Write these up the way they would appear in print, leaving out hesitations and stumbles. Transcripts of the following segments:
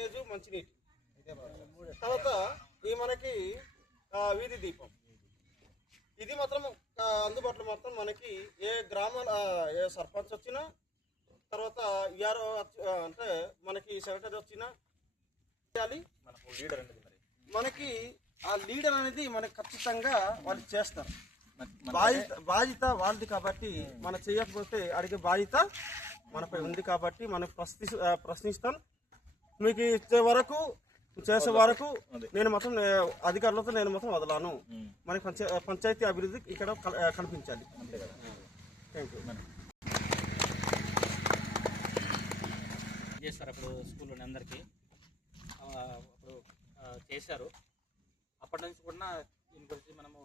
Drainage మంచినీటి, తర్వాత ఈ మనకి వీధి దీపం. ఇది మాత్రం అందుబాటులో మాత్రం మనకి ఏ గ్రామాల ఏ సర్పంచ్ వచ్చినా, తర్వాత ఈఆర్ఓ అంటే మనకి సెక్రటరీ వచ్చినా మనకి ఆ లీడర్ అనేది మనకి ఖచ్చితంగా వాళ్ళు చేస్తారు. బాధ్యత వాళ్ళది కాబట్టి మనం చేయకపోతే అడిగే బాధ్యత మనపై ఉంది కాబట్టి మనం ప్రశ్నిస్తాం. మీకు ఇచ్చే వరకు చేసే వరకు నేను మాత్రం అధికారులతో నేను మాత్రం వదలాను. మనకి పంచాయతీ అభివృద్ధి ఇక్కడ కనిపించాలి. Thank you. చేస్తారు అప్పుడు స్కూల్లోని అందరికీ అప్పుడు చేశారు. అప్పటి నుంచి కూడా దీని గురించి మనము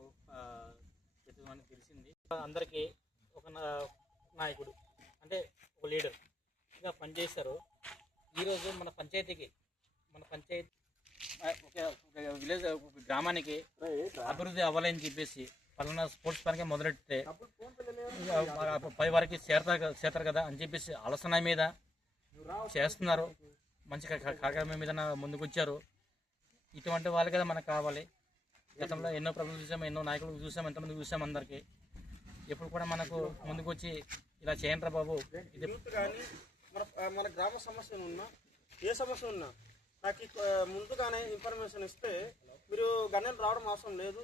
మనకి తెలిసింది. అందరికీ ఒక నాయకుడు అంటే ఒక లీడర్గా పనిచేశారు. ఈరోజు మన పంచాయతీ విలేజ్ గ్రామానికి అభివృద్ధి అవ్వాలని చెప్పేసి పలానా స్పోర్ట్స్ పనికి మొదలెడితే పై వారికి చేరతారు కదా అని చెప్పేసి ఆలోచన మీద చేస్తున్నారు. మంచి కార్యక్రమం మీద ముందుకు వచ్చారు. ఇటువంటి వాళ్ళు కదా మనకు కావాలి. గతంలో ఎన్నో ప్రభుత్వం చూసాం, ఎన్నో నాయకులు చూసాం, ఎంతమంది చూసాం. అందరికీ ఎప్పుడు కూడా మనకు ముందుకు వచ్చి ఇలా చేయండి రా బాబు. ఇది కానీ మన గ్రామ సమస్యలు ఉన్నా, ఏ సమస్య ఉన్నా నాకు ముందుగానే ఇన్ఫర్మేషన్ ఇస్తే మీరు గణ్యం రావడం అవసరం లేదు.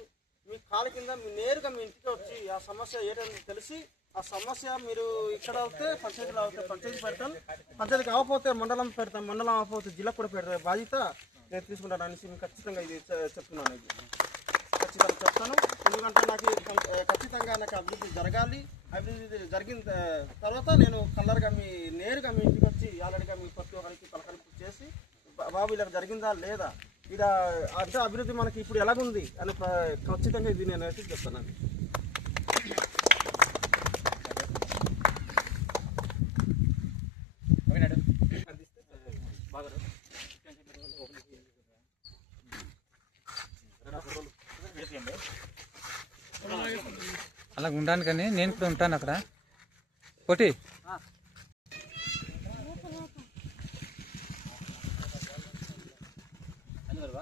మీ కాళ్ళ కింద నేరుగా మీ ఇంటికి వచ్చి ఆ సమస్య ఏంటని తెలిసి ఆ సమస్య మీరు ఇక్కడ అవుతే పంచాయతీలో అవుతే పంచాయతీ పెడతాను, పంచాయతీకి అవ్వకపోతే మండలం పెడతాం, మండలం అవ్వకపోతే జిల్లా కూడా పెడతాం. బాధ్యత నేను తీసుకుంటాను అనేసి మీకు ఖచ్చితంగా ఇది చెప్తున్నాను. ఇది ఖచ్చితంగా చెప్తాను. ఎందుకంటే నాకు ఖచ్చితంగా నాకు అభివృద్ధి జరగాలి. అభివృద్ధి జరిగిన తర్వాత నేను కలర్గా నేరుగా మీ ఇంటికి వచ్చి ఆల్రెడీగా మీ ప్రతి ఒక్కరికి పలకరింపు చేసి బాబు ఇలా జరిగిందా లేదా, ఇలా అంటే అభివృద్ధి మనకి ఇప్పుడు ఎలాగుంది అని ఖచ్చితంగా ఇది నేను అయితే చెప్తున్నాను. అలా ఉండడానికి కానీ నేను కూడా ఉంటాను అక్కడ. కోటి అందువల్ల